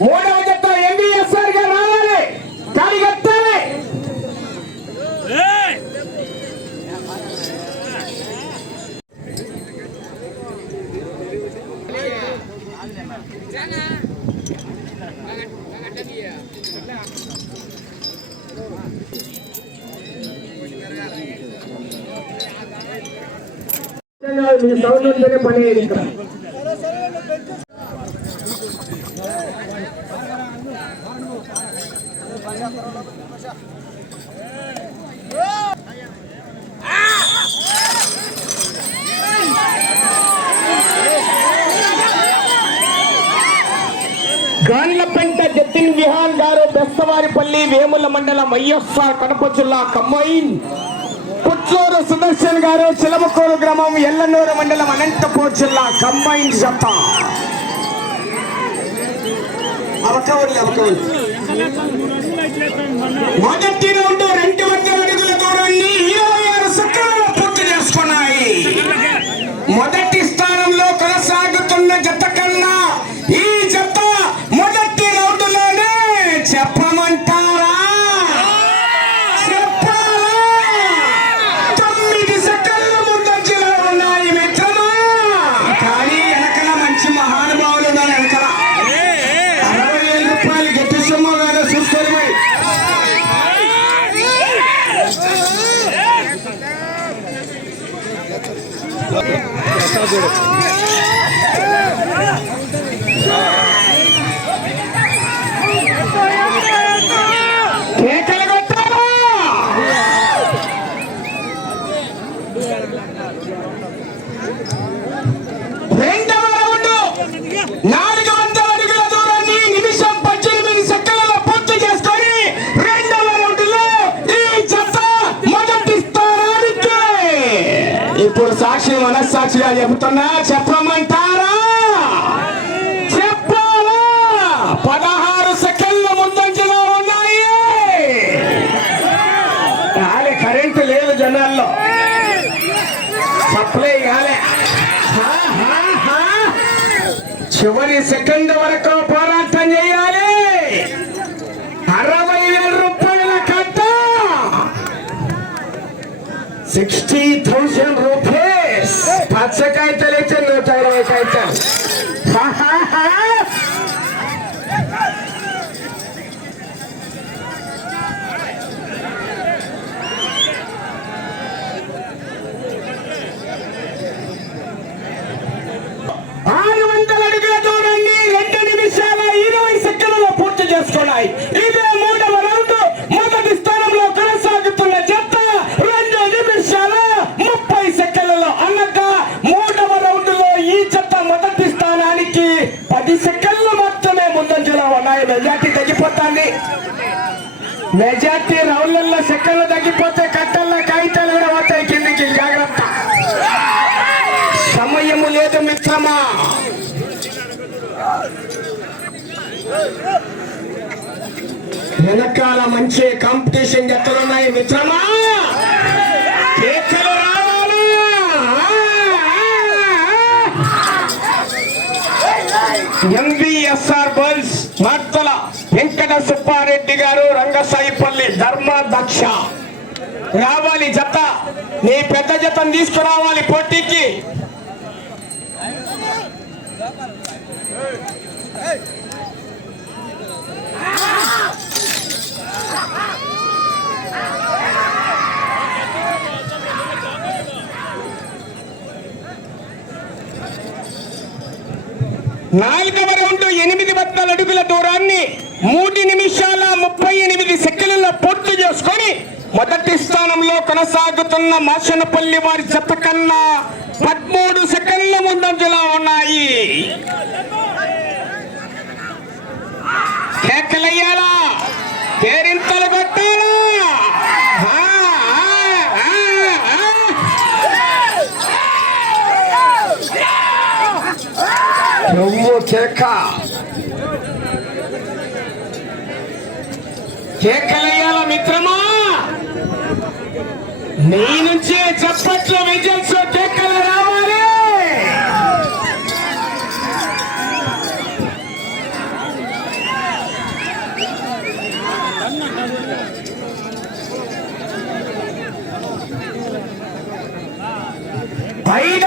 మూడవ జత ఎంబీఎస్ఆర్గా రావాలి పరిగెత్తాలి మీ సౌండ్ ఉంటేనే పని ఇక్కడ. గాన్లపెంట జతిన్ విహాన్ గారు బెస్తవారిపల్లి వేముల మండలం వైఎస్ఆర్ కడప జిల్లా కంబైన్ పుట్లూరు సుదర్శన్ గారు చిలమకూరు గ్రామం ఎల్లనూరు మండలం అనంతపూర్ జిల్లా కమ్మైన్ జత మొదటి చెబుతున్నా చెప్పమంటారా? చెప్పాలా? పదహారు సెకండ్ల ముందంజలో ఉన్నాయి. గాలి కరెంటు లేదు జనాల్లో. సప్లై కాలే. చివరి సెకండ్ వరకు పోరాటం చేయాలి. అరవై వేల రూపాయల కట్ట. సిక్స్టీ థౌసండ్ రూపాయలు పచ్చ కాగితాలు అయితే నూట ఇరవై కాగితాలు ఆరు వందల అడుగుల దూరాన్ని రెండు నిమిషాల ఇరవై సెకండ్లో పూర్తి చేసుకున్నాయి. మెజార్టీ రౌండ్లలో సెకండ్లు తగ్గిపోతే కట్టల్లో కాగితాలు కూడా పోతాయి కిందికి. జాగ్రత్త. సమయము లేదు మిత్రమా. వెనకాల మంచి కాంపిటీషన్ ఎక్కడున్నాయి మిత్రమా. కేకలు రావాలా? ఎంవిఎస్ఆర్ వెంకట సుబ్బారెడ్డి గారు రంగసాయిపల్లి ధర్మ దక్ష రావాలి జత. నీ పెద్ద జతను తీసుకురావాలి పోటీకి. నాలుగవ రౌండ్ ఎనిమిది వందల అడుగుల దూరాన్ని మూడు నిమిషాల ముప్పై ఎనిమిది సెకండ్లలో పూర్తి చేసుకొని మొదటి స్థానంలో కొనసాగుతున్న మాషనపల్లి వారి జత కన్నా పదమూడు సెకండ్ల ముందంజలో ఉన్నాయి. కేకలయ్యాలా? పేరింతలు కొట్టాలా? కేక. కేకలయ్యాల మిత్రమా? నీ నుంచి చప్పట్లు విజల్స్ కేకలు రావాలి. పైన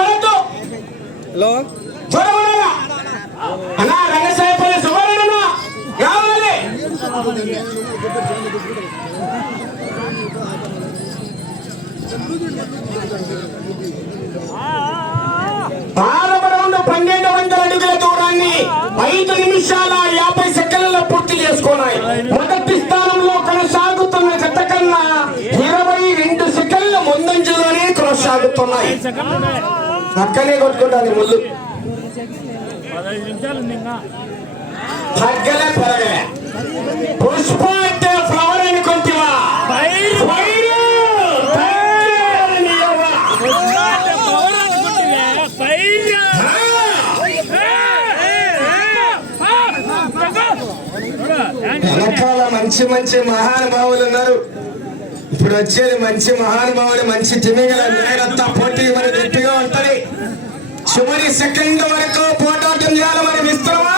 పడద్దు. హలో? అన్నా రంగసాయపల్లి సుబ్బారాయుడు రావాలి రౌండ్ పన్నెండు వందల అడుగుల దూరాన్ని ఐదు నిమిషాల యాభై సెకండ్ల పూర్తి చేసుకున్నాయి. మొదటి స్థానంలో కొనసాగుతున్న జత కన్నా ఇరవై రెండు సెకండ్ల ముందంజలోనే కొనసాగుతున్నాయి. అక్కనే కొట్టుకుంటాను ముళ్ళు పదహైదు నిమిషాలు ఇంకా తగ్గలే పెరగలే పుష్ప అంటే ఫ్లవర్ వెనకాల మంచి మంచి మహానుభావులు ఉన్నారు. ఇప్పుడు వచ్చేది మంచి మహానుభావులు మంచి తిమిగల నేరత్తా పోటీ మరి గట్టిగా ఉంటది. చివరి సెకండ్ వరకు పోటాటం చేయాలి మరి మిత్రమా?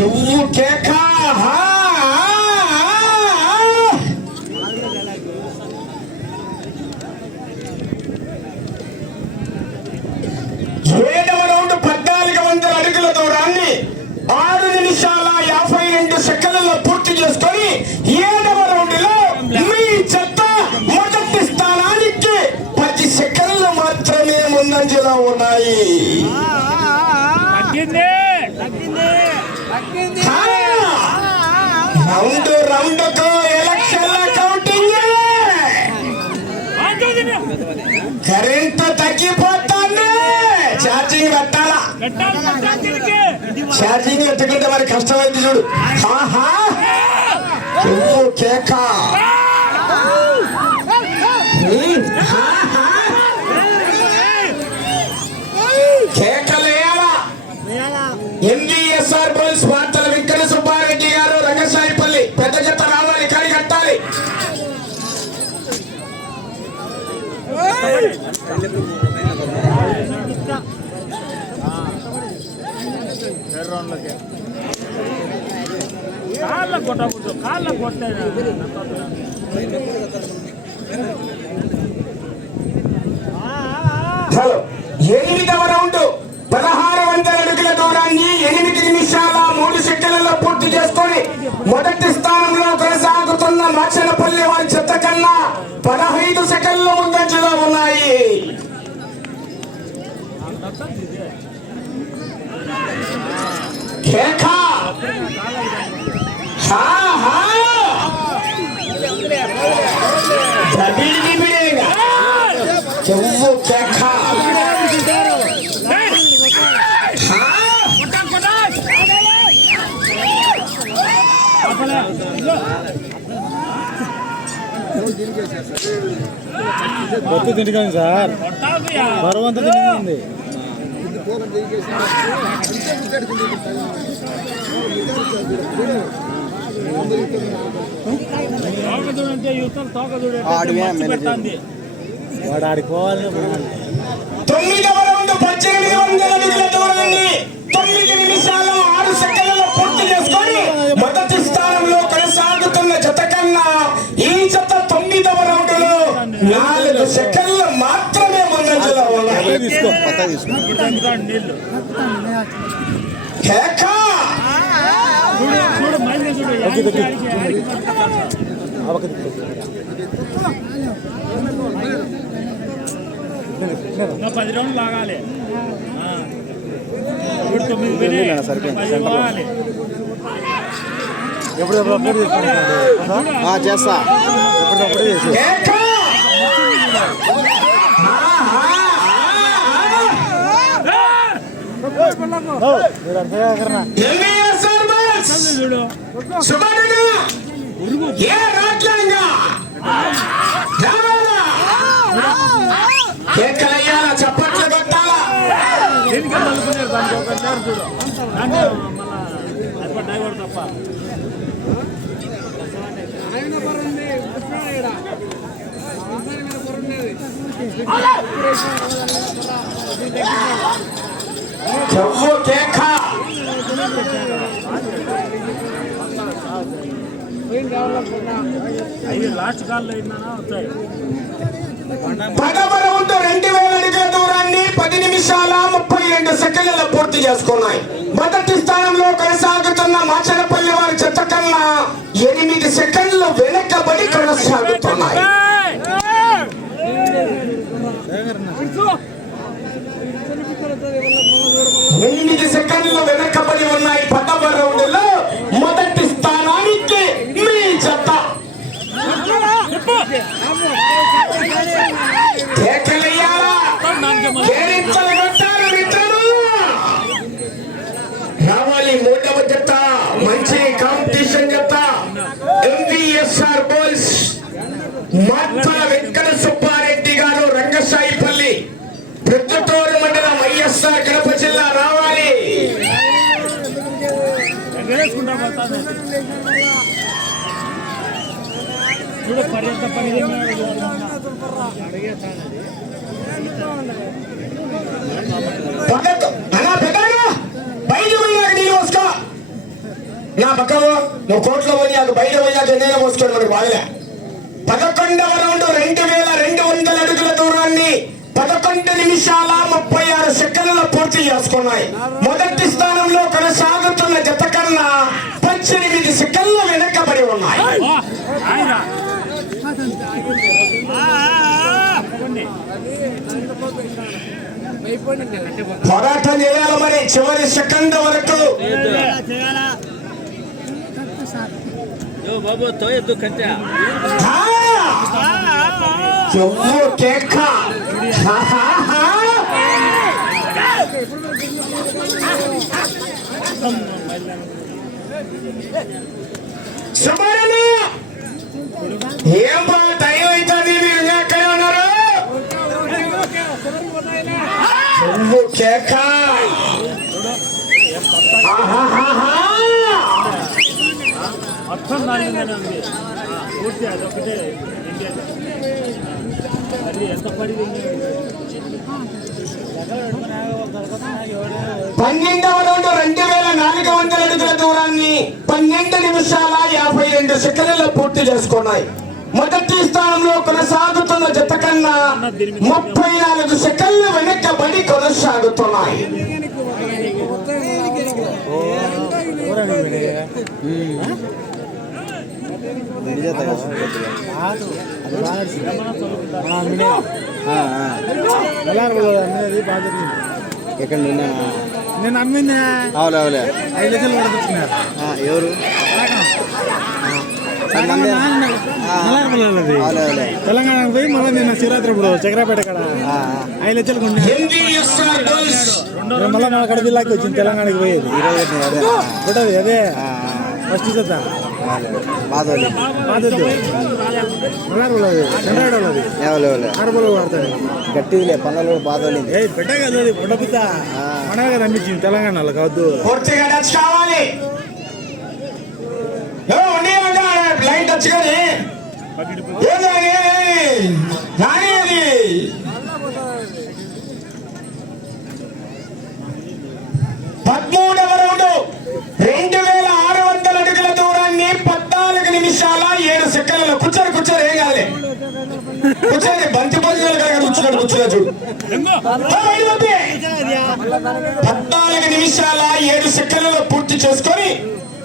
చెవు కేక హా, ఏడవ రౌండ్ పద్నాలుగు వందల అడుగుల దూరాన్ని ఆరు నిమిషాల యాభై రెండు సెకండ్లలో పూర్తి చేసుకొని ఏడవ రౌండ్లో మీ చెత్త మొదటి స్థానానికి పది సెకండ్లు మాత్రమే ముందంజలో ఉన్నాయి. రౌండ్ రౌండ్ ఎలక్షన్ల కౌంటింగ్ కరెంట్ తగ్గిపోతుంది. ఛార్జింగ్ పెట్టాలా? ఛార్జింగ్ ఎత్తుకుంటే మరి కష్టమైంది చూడు. ఆహా! కేక. కాళ్ళ కొట్టకూడదు కాళ్ళ కొట్టాడు ఎనిమిదవ రౌండ్ పదహారు వందల అడుగుల దూరాన్ని ఎనిమిది నిమిషాల మూడు సెకండ్లలో పూర్తి చేసుకొని మొదటి పదహైదు సెకండ్ల ముందంజలో ఉన్నాయి. కేక హా హా. పొత్తు తింటుకాను సార్. బరువంత తింటుంది వాడు ఆడిపోవాలి మొదటి స్థానంలో కొనసాగుతున్న జత కన్నా ఈ జత సీతారామరావు నాలుగు సెకండ్లు మాత్రమే ముందంజలో పది రౌండ్లు లాగాలి. సరిపోయింది ఎప్పుడప్పుడు అప్లోడ్ చేసుకుంటాడు ఆ, చేస్తా. ఎప్పటికప్పుడు చేసి కేక మీరు అంతే కాకరనా ఎంబీఎస్ఆర్ బస్ చూడు సుబ్బారెడ్డి ఏ రాట్లంగా రావాలా కేకలయ్యాల చప్పట్లు కొట్టాలా దేనికి అనుకున్నారు దానికి ఒక సారి చూడు. దాంట్లో మళ్ళా అయిపో డ్రైవర్ తప్ప చెవు కేక అవి రెండు వేల అడుగుల దూరాన్ని పది నిమిషాల ముప్పై రెండు సెకండ్లలో పూర్తి చేసుకున్నాయి మొదటి స్థానంలో కొనసాగుతున్న మాచనపల్లి వారి చెత్త కన్నా ఎనిమిది సెకండ్లు వెనకబడి కొనసాగుతున్నాయి ఎనిమిది వెనకబడి ఉన్నాయి పదవ రౌండ్లో మొదటి స్థానానికి మీ జత. రావాలి మూడవ జత మంచి కాంపిటీషన్ జత. ఎంవిఎస్ఆర్ బాయ్స్ మాత్రమే వెంకట సుబ్బారెడ్డి గారు రంగసాయిపల్లి ప్రొద్దుటూరు మండలం వైఎస్ఆర్ కడప జిల్లా రావాలి ఎగరేసుకుంటా పోతాను చూడు పర్యంత పని నా పక్కవు నువ్వు కోట్లో పోయినాక బయట పోయాక ఎన్నైనా పోసుకోండి మనకు బాధలే పదకొండవ రౌండ్ రెండు వేల రెండు వందల అడుగుల దూరాన్ని పదకొండు నిమిషాల ముప్పై ఆరు సెకండ్లలో పూర్తి చేసుకున్నాయి మొదటి స్థానంలో కొనసాగుతున్న జత కన్నా పద్దెనిమిది సెకండ్లు వెనకబడి ఉన్నాయి. పోరాటం చేయాలి మరి చివరి సెకండ్ వరకు. కేక. హా, సుబ్బారావు! ఏం బా టైం అవుతుంది మీరు ఇంకా అక్కడే ఉన్నారు? చెవ్వు కేక. ఆహాహాహా. మొత్తం దాని మీదనే ఉంది పూర్తి అది ఒకటే. ఇండియాలో అది ఎంత పడింది పన్నెండవ రౌండ్ రెండు వేల నాలుగు వందల అడుగుల దూరాన్ని పన్నెండు నిమిషాల యాభై రెండు సెకండ్లు పూర్తి చేసుకున్నాయి. మొదటి స్థానంలో కొనసాగుతున్న జత కన్నా ముప్పై నాలుగు సెకండ్లు వెనకబడి కొనసాగుతున్నాయి. ఎక్కడ నిన్న నేను అమ్మింది? అవులే అవులే ఐదు లక్షలు పడుతున్నారు ఎవరు? తెలంగాణకు పోయి మళ్ళీ నిన్న శివరాత్రి ఇప్పుడు చక్రపేట కాడ ఐదు లక్షలు కొన్నా. ఎంబీఎస్ఆర్ బాయ్స్ మళ్ళీ మన కడ జిల్లాకి వచ్చింది తెలంగాణకి పోయేది. నేను ఒకటది అదే ఫస్ట్ ఎవలే ఆడపల్లి వాడతాడు గట్టిదిలే పనులు బిడ్డ కదా బుడ్డపిత మనమే కదా అమ్మించింది తెలంగాణలో కాదు కావాలి. ఏ, ఉండి కానీ. ఏందని రౌండ్. రెండు వేల ఆరు వందల అడుగుల దూరాన్ని పద్నాలుగు నిమిషాల ఏడు సెకండ్లలో కూర్చొని కూర్చొని ఏం కాదు కూర్చొని బంతి చూడు. పద్నాలుగు నిమిషాల ఏడు సెకండ్లలో పూర్తి చేసుకొని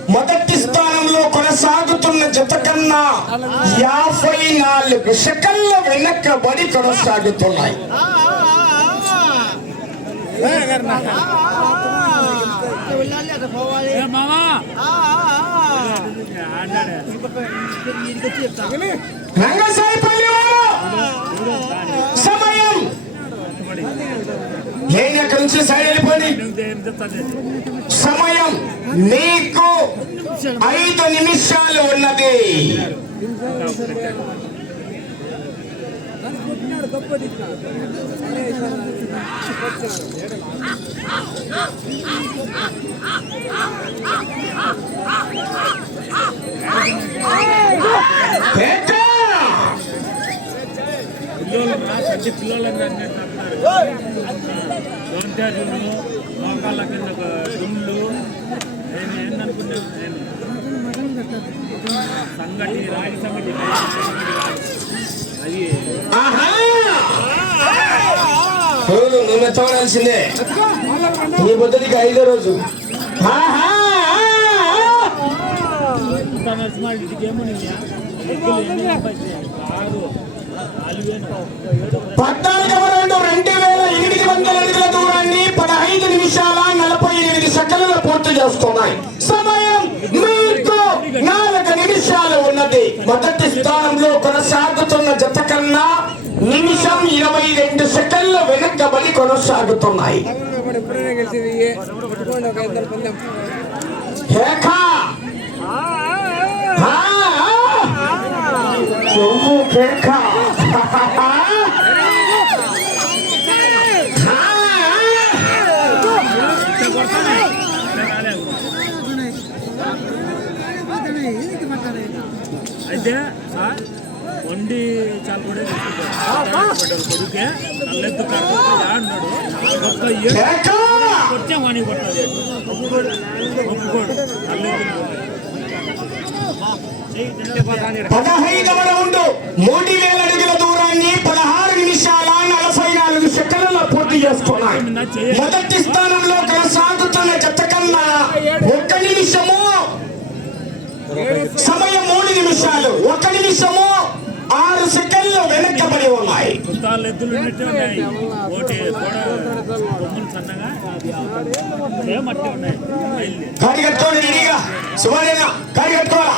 మొదటి స్థానంలో కొనసాగుతున్న జత కన్నా యాభై నాలుగు సెకండ్ల వెనక్కబడి కొనసాగుతున్నాయి. రంగసాయిపల్లి వారు సమయం నేను అక్కడి నుంచి సైడ్ చెప్తాది సమయం మీకు ఐదు నిమిషాలు ఉన్నది! పిల్లలు పిల్లలు అంటున్నారు దొంతాజులు మోకాళ్ళ కింద దుమ్ములు నేను ఏందనుకున్నాను నేను సంగటి రాగి సంగటి అది నిన్న చూడాల్సిందే ఈ బుద్ధుడికి ఐదో రోజు. ఆహా! ఎంత నరసింహాడు ఇదికేమో ఎగ్గులు కాదు అలివేను పద్నాలుగవ రెండు రెండు వేల ఎనిమిది వందల అడుగుల దూరాన్ని పదహైదు నిమిషాల నలభై ఎనిమిది సెకండ్లలో పూర్తి సమయం మీకు నాలుగు నిమిషాలు ఉన్నది. మొదటి స్థానంలో కొనసాగుతున్న జత కన్నా నిమిషం ఇరవై రెండు సెకండ్లు వెనక్కబడి కొనసాగుతున్నాయి. కేక! ఆ! చెవు కేక! అయితే సార్ వండి చాలా కూడా తీసుకుంటారు కొడుకే నల్లెత్తు కడుపు అన్నాడు ఒక్క ఏడు కేక! కొట్టే వాణి కొట్టాలి ఒప్పుకోడు ఒప్పుకోడు నల్లెత్తు పదహైదవ రౌండ్ మూడు వేల అడుగుల దూరాన్ని పదహారు నిమిషాల నలభై నాలుగు సెకండ్లలో పూర్తి చేసుకున్నాయి. మొదటి స్థానంలో కొనసాగుతున్న జత కన్నా ఒక్క నిమిషము సమయం మూడు నిమిషాలు ఒక నిమిషము ఆరు సెకండ్లు వెనక్కబడి ఉన్నాయి. కూడా కట్టుకోండి సుమారేనా కాడి కట్టుకోవాలా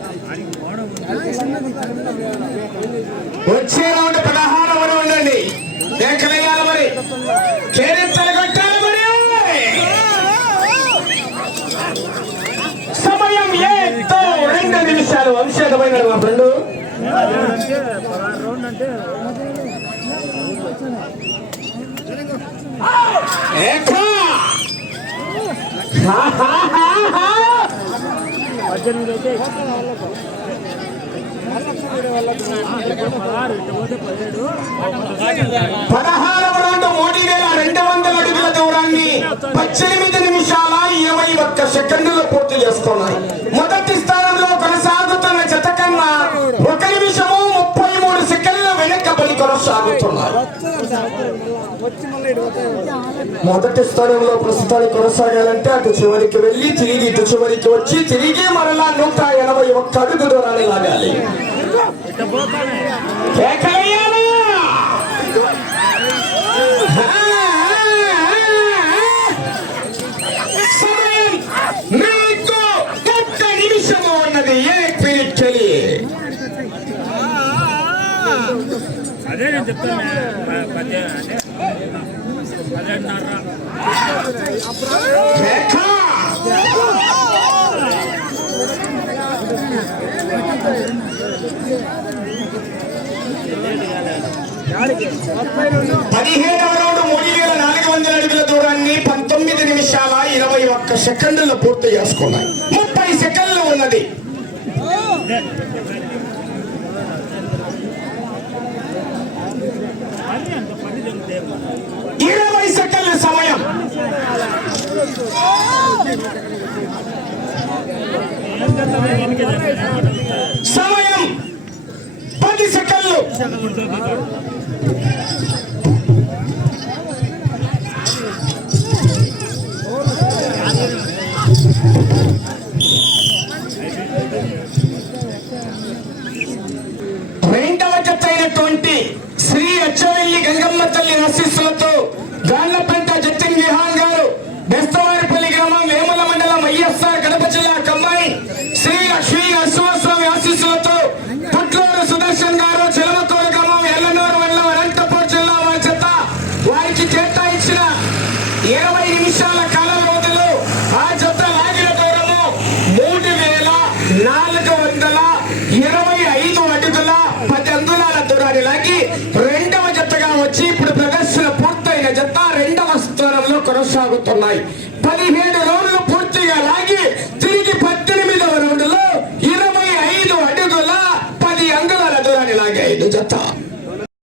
వచ్చే రౌండ్ పదహారు వరకు ఉండండి. లేఖలేయాలి మరి? కేరింతలు కొట్టాలి మరి. సమయం ఏతో రెండు నిమిషాలు. అభిషేకమైన మా ఫ్రెండ్. అంటే అంటే పద్దెనిమిది అయితే పదహారు ఇటు వేల రెండు వందల అడుగుల దూరాన్ని పద్దెనిమిది నిమిషాల ఇరవై ఒక్క సెకండ్లు పూర్తి చేసుకున్నాయి మొదటి స్థానంలో కొనసాగుతున్న జత కన్నా ఒక నిమిషము వెనకబడి కొనసాగుతున్నారు మొదటి స్థానంలో ప్రస్తుతానికి కొనసాగాలంటే అటు చివరికి వెళ్ళి తిరిగి ఇటు చివరికి వచ్చి తిరిగి మరలా నూట ఎనభై ఒక్క అడుగు దూరాన్ని లాగాలి. అదే నేను చెప్తాను. పదిహేడవ రౌండ్ మూడు వేల నాలుగు వందల అడుగుల దూరాన్ని పంతొమ్మిది నిమిషాల ఇరవై ఒక్క సెకండ్లు పూర్తి చేసుకున్నాయి. ముప్పై సెకండ్లు ఉన్నది పని అంత పని జరిగితే ఇరవై సెకండ్ల సమయం. సమయం పది సెకండ్లు. జత రెండవ పదిహేడు